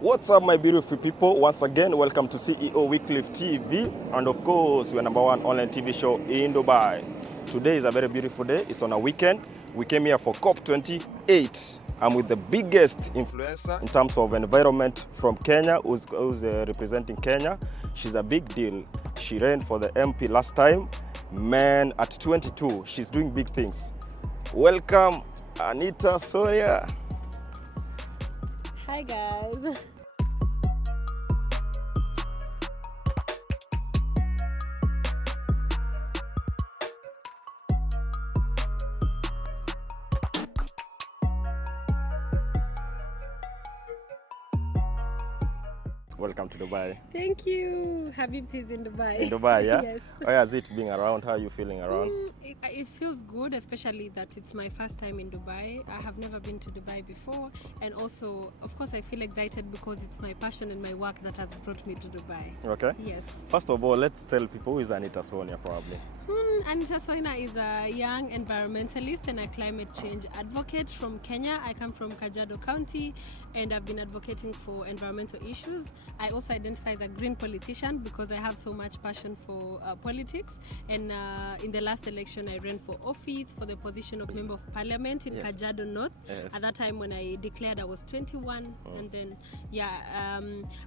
What's up, my beautiful people? Once again, welcome to CEO Weekly TV, and of course, we're number one online TV show in Dubai. Today is a very beautiful day. It's on a weekend. We came here for COP28. I'm with the biggest influencer in terms of environment from Kenya, who's representing Kenya. She's a big deal. She ran for the MP last time. Man, at 22, she's doing big things. Welcome, Anita Soina. Hi guys. Welcome to Dubai. Thank you. Habibti's in Dubai. In Dubai, yeah? Yes. How is it being around? How are you feeling around? It feels good, especially that it's my first time in Dubai. I have never been to Dubai before, and also, of course, I feel excited because it's my passion and my work that has brought me to Dubai. Okay. Yes. First of all, let's tell people who is Anita Soina probably. Anita Soina is a young environmentalist and a climate change advocate from Kenya. I come from Kajiado County and I've been advocating for environmental issues. I also identify as a green politician because I have so much passion for politics. And in the last election, I ran for office for the position of Member of Parliament in Kajiado North. Yes. At that time when I declared I was 21. And then,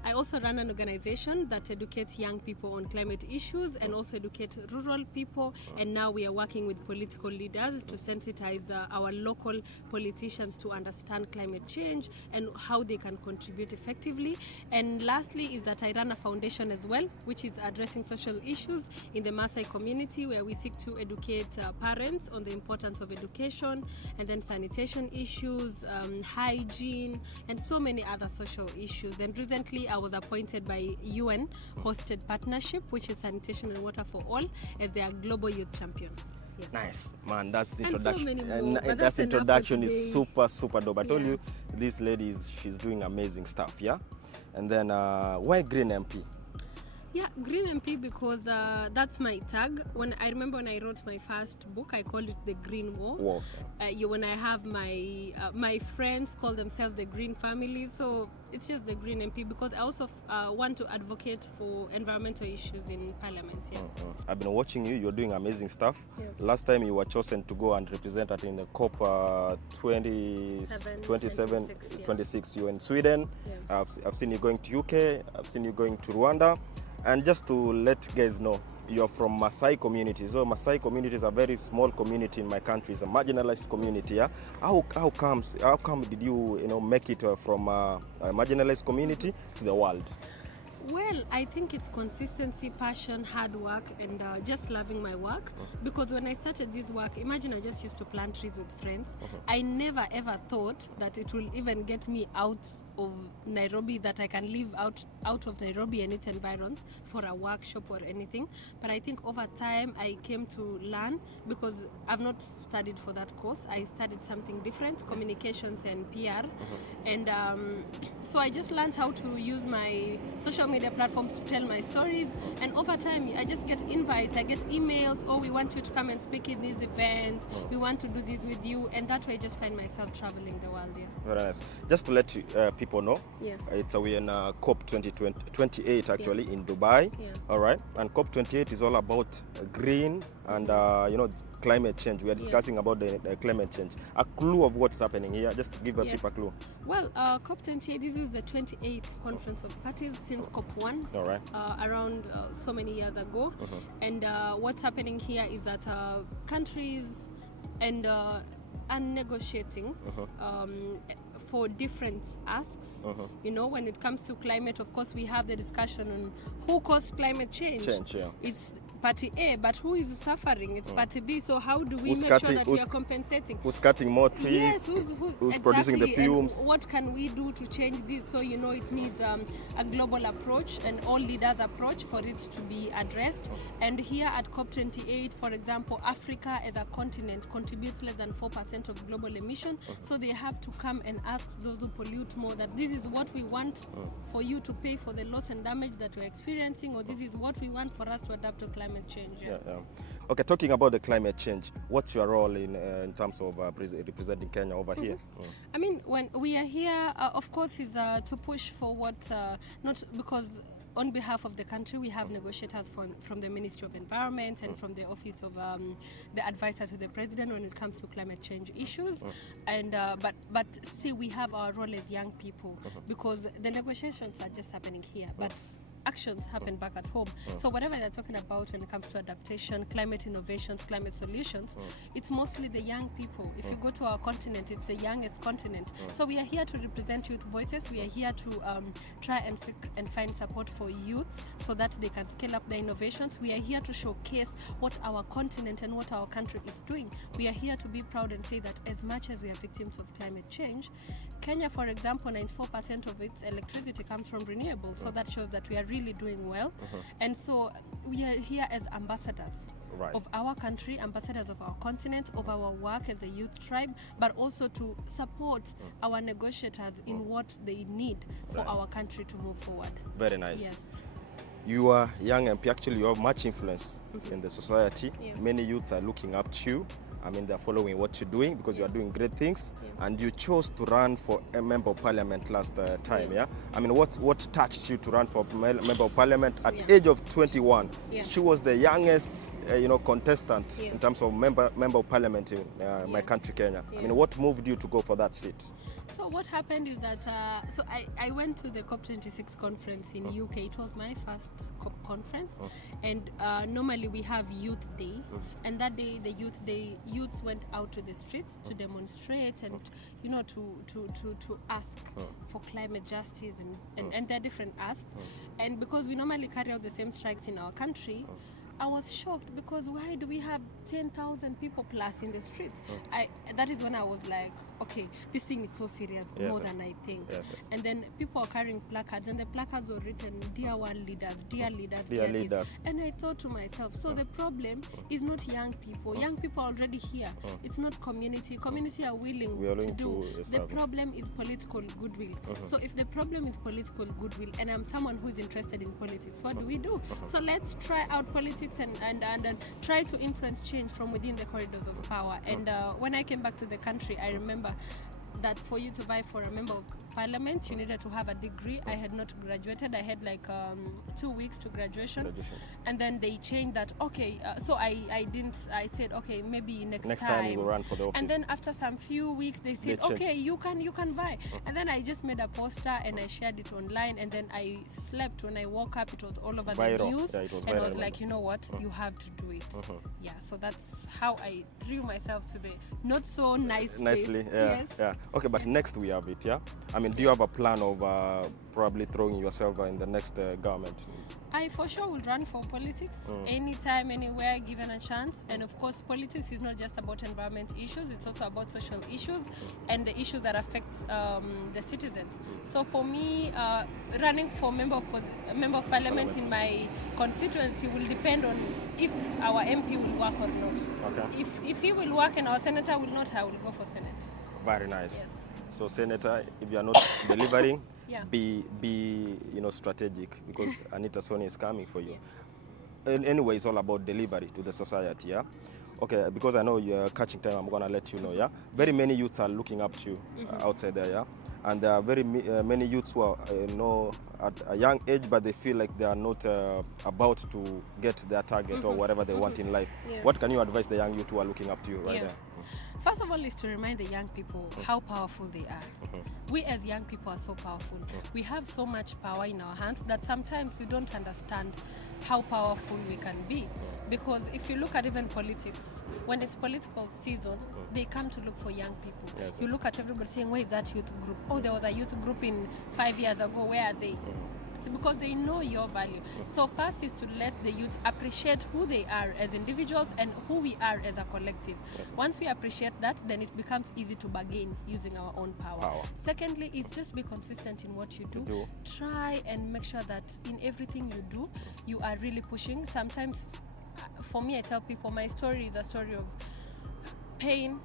I also run an organization that educates young people on climate issues and also educate rural people. And now we are working with political leaders to sensitize our local politicians to understand climate change and how they can contribute effectively. And lastly is that I run a foundation as well, which is addressing social issues in the Maasai community, where we seek to educate parents on the importance of education, and then sanitation issues, hygiene, and so many other social issues. And recently I was appointed by UN hosted partnership, which is sanitation and water for all, as their global youth champion. Yes. Nice, man. That's And introduction. so many more, but That's that's introduction enough for is today. super dope. I told you, this lady she's doing amazing stuff, yeah. And then why Green MP? Yeah, Green MP because that's my tag. When I remember when I wrote my first book, I called it The Green War. Wow. When I have my friends call themselves the Green Family, so it's just the Green MP because I also want to advocate for environmental issues in Parliament. Yeah. I've been watching you. You're doing amazing stuff. Yeah. Last time you were chosen to go and represent us in the COP 26. You were in Sweden. Yeah. I've seen you going to UK. I've seen you going to Rwanda. And just to let guys know, you're from Maasai community. So Maasai community is a very small community in my country. It's a marginalized community. Yeah. How come did you make it from a marginalized community to the world? Well, I think it's consistency, passion, hard work, and just loving my work. Because when I started this work, imagine I just used to plant trees with friends. I never ever thought that it will even get me out of Nairobi, that I can live out of Nairobi and its environs for a workshop or anything. But I think over time I came to learn, because I've not studied for that course. I studied something different, communications and PR. And so I just learned how to use my social media platforms to tell my stories, and over time I just get invites, I get emails, we want you to come and speak in these events, we want to do this with you, and that way I just find myself traveling the world. Very nice. Just to let people know, we're in COP 28 actually in Dubai. All right, and COP 28 is all about green and climate change. We are discussing about the climate change. A clue of what's happening here, just to give people a clue. Well, COP28, this is the 28th conference of parties since COP1. All right. Around so many years ago. And what's happening here is that countries and are negotiating for different asks. When it comes to climate, of course, we have the discussion on who caused climate change. It's party A, but who is suffering? It's party B. So how do we make sure that we are compensating? Who's cutting more trees? Yes, who's producing the fumes? And what can we do to change this? So it needs a global approach, and all leaders' approach for it to be addressed. And here at COP28, for example, Africa as a continent contributes less than 4% of global emission. So they have to come and ask those who pollute more that this is what we want for you to pay for the loss and damage that we're experiencing, or this is what we want for us to adapt to climate climate change. Yeah, yeah. Okay, talking about the climate change, what's your role in terms of representing Kenya over here? I mean, when we are here, of course, is to push for what, not because on behalf of the country, we have negotiators from the Ministry of Environment and from the Office of the Advisor to the President when it comes to climate change issues. And but still, we have our role as young people because the negotiations are just happening here, but actions happen back at home. So whatever they're talking about when it comes to adaptation, climate innovations, climate solutions, it's mostly the young people. If you go to our continent, it's the youngest continent. So we are here to represent youth voices. We are here to try and seek and find support for youth so that they can scale up their innovations. We are here to showcase what our continent and what our country is doing. We are here to be proud and say that as much as we are victims of climate change, Kenya, for example, 94% of its electricity comes from renewables. So that shows that we are really doing well. And so we are here as ambassadors of our country, ambassadors of our continent, of our work as a youth tribe, but also to support our negotiators in what they need for our country to move forward. Very nice. Yes. You are young and actually you have much influence in the society. Yeah. Many youths are looking up to you. I mean, they're following what you're doing because you are doing great things. And you chose to run for a member of parliament last time, yeah? I mean, what touched you to run for member of parliament at age of 21? She was the youngest, contestant in terms of member of parliament in my country, Kenya. I mean, what moved you to go for that seat? So what happened is that so I went to the COP28 conference in UK. It was my first COP conference, and normally we have Youth Day, and that day, the youths went out to the streets to demonstrate and to ask for climate justice and their different asks. And because we normally carry out the same strikes in our country, I was shocked because why do we have 10,000 people plus in the streets? That is when I was like, okay, this thing is so serious, more than I think. And then people are carrying placards, and the placards were written, "Dear world leaders, dear leaders, dear leaders." And I thought to myself, so the problem is not young people. Young people are already here. It's not community. Community are willing to do. The problem is political goodwill. So if the problem is political goodwill, and I'm someone who is interested in politics, what do? So let's try out politics and try to influence change from within the corridors of power. And when I came back to the country, I remember that for you to vie for a member of parliament, you needed to have a degree. I had not graduated. I had like 2 weeks to graduation. And then they changed that. Okay, so I said, okay, maybe next time you will run for the office. And then after some few weeks, they said, okay, you can vie. And then I just made a poster and I shared it online. And then I slept. When I woke up, it was all over the news. And I was like, you know what? You have to do it. Yeah, so that's how I threw myself to the not so nicely. Yeah. Okay, but next we have it, yeah? I mean, do you have a plan of probably throwing yourself in the next government? I for sure will run for politics anytime, anywhere, given a chance. And of course, politics is not just about environment issues, it's also about social issues and the issues that affect the citizens. So for me, running for member of parliament in my constituency will depend on if our MP will work or not. Okay. If he will work and our senator will not, I will go for Senate. Very nice. Yes. So Senator, if you are not delivering, be strategic, because Anita Soina is coming for you. Anyway, it's all about delivery to the society, yeah? Okay, because I know you're catching time, I'm going to let you know, yeah? Very many youths are looking up to you outside there, yeah? And there are very many youths who are, at a young age, but they feel like they are not about to get their target or whatever they want in life. What can you advise the young youth who are looking up to you right there? First of all is to remind the young people how powerful they are. We as young people are so powerful. We have so much power in our hands that sometimes we don't understand how powerful we can be. Because if you look at even politics, when it's political season, they come to look for young people. You look at everybody saying, where is that youth group? Oh, there was a youth group in 5 years ago, where are they? It's because they know your value. So first is to let the youth appreciate who they are as individuals and who we are as a collective. Once we appreciate that, then it becomes easy to bargain using our own power. Secondly, is just be consistent in what you do. Try and make sure that in everything you do, you are really pushing. Sometimes, for me, I tell people my story is a story of pain,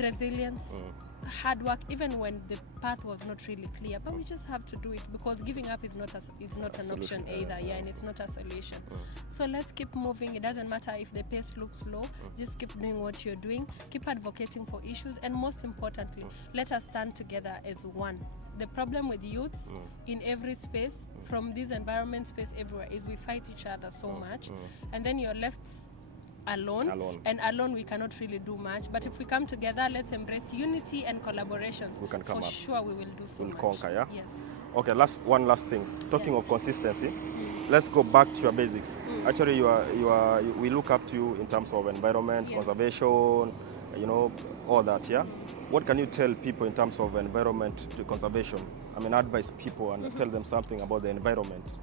resilience, hard work even when the path was not really clear, but we just have to do it, because giving up is not an option either. And it's not a solution. So let's keep moving. It doesn't matter if the pace looks slow, just keep doing what you're doing, keep advocating for issues, and most importantly, let us stand together as one. The problem with youths in every space, from this environment space everywhere, is we fight each other so much, and then you're left alone, and alone we cannot really do much. But if we come together, let's embrace unity and collaborations, we can come for up. sure we will do so much. We'll conquer, yeah? Yes. Okay, one last thing. Talking of consistency, let's go back to your basics. Actually, we look up to you in terms of environment, conservation, you know, all that, yeah? What can you tell people in terms of environment conservation? I mean, advise people and tell them something about the environment.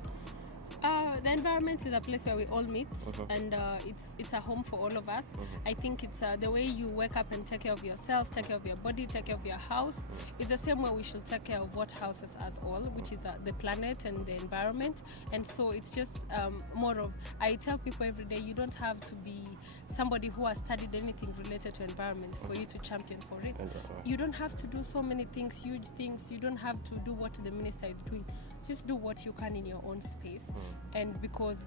The environment is a place where we all meet, and it's a home for all of us. I think it's the way you wake up and take care of yourself, take care of your body, take care of your house. It's the same way we should take care of what houses us all, which is the planet and the environment. And so it's just more of, I tell people every day, you don't have to be somebody who has studied anything related to environment for you to champion for it. You don't have to do so many things, huge things. You don't have to do what the minister is doing. Just do what you can in your own space. And because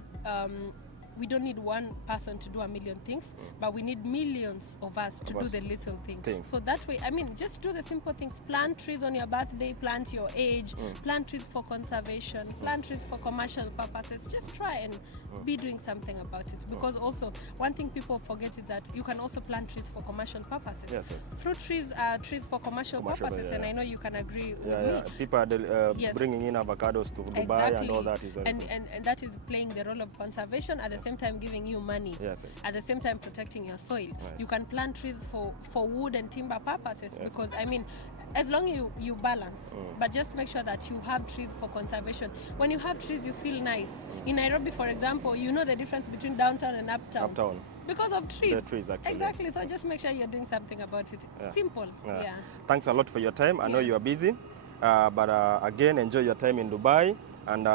we don't need one person to do a million things, but we need millions of us to do the little things. So that way, I mean, just do the simple things. Plant trees on your birthday, plant your age, plant trees for conservation, plant trees for commercial purposes. Just try and be doing something about it. Because also, one thing people forget is that you can also plant trees for commercial purposes. Yes. Fruit trees are trees for commercial purposes, and I know you can agree with me. People are bringing in avocados to Dubai and all that. And that is playing the role of conservation at the same time giving you money, at the same time protecting your soil. You can plant trees for wood and timber purposes, because I mean, as long as you balance, but just make sure that you have trees for conservation. When you have trees, you feel nice. In Nairobi, for example, you know the difference between downtown and uptown. Because of trees. The trees, actually. Exactly. So just make sure you're doing something about it. Simple. Yeah. Thanks a lot for your time. I know you are busy, but again, enjoy your time in Dubai, and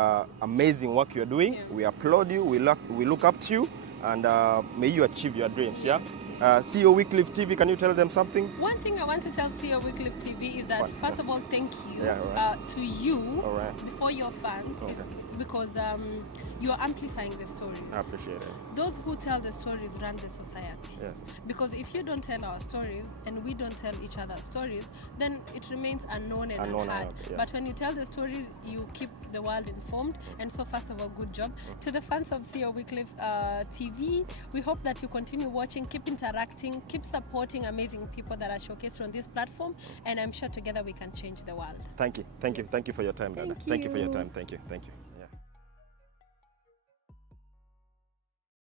amazing work you're doing. We applaud you. We look up to you, and may you achieve your dreams. CEO Wycliffe TV, can you tell them something? One thing I want to tell CEO Wycliffe TV is that, first of all, thank you to you before your fans, because you're amplifying the stories. I appreciate it. Those who tell the stories run the society. Because if you don't tell our stories and we don't tell each other's stories, then it remains unknown and unheard. But when you tell the stories, you keep the world informed. And so, first of all, good job. To the fans of CEO Wycliffe TV, we hope that you continue watching, keep interacting, keep supporting amazing people that are showcased on this platform, and I'm sure together we can change the world. Thank you for your time, Dada. Thank you for your time. Thank you.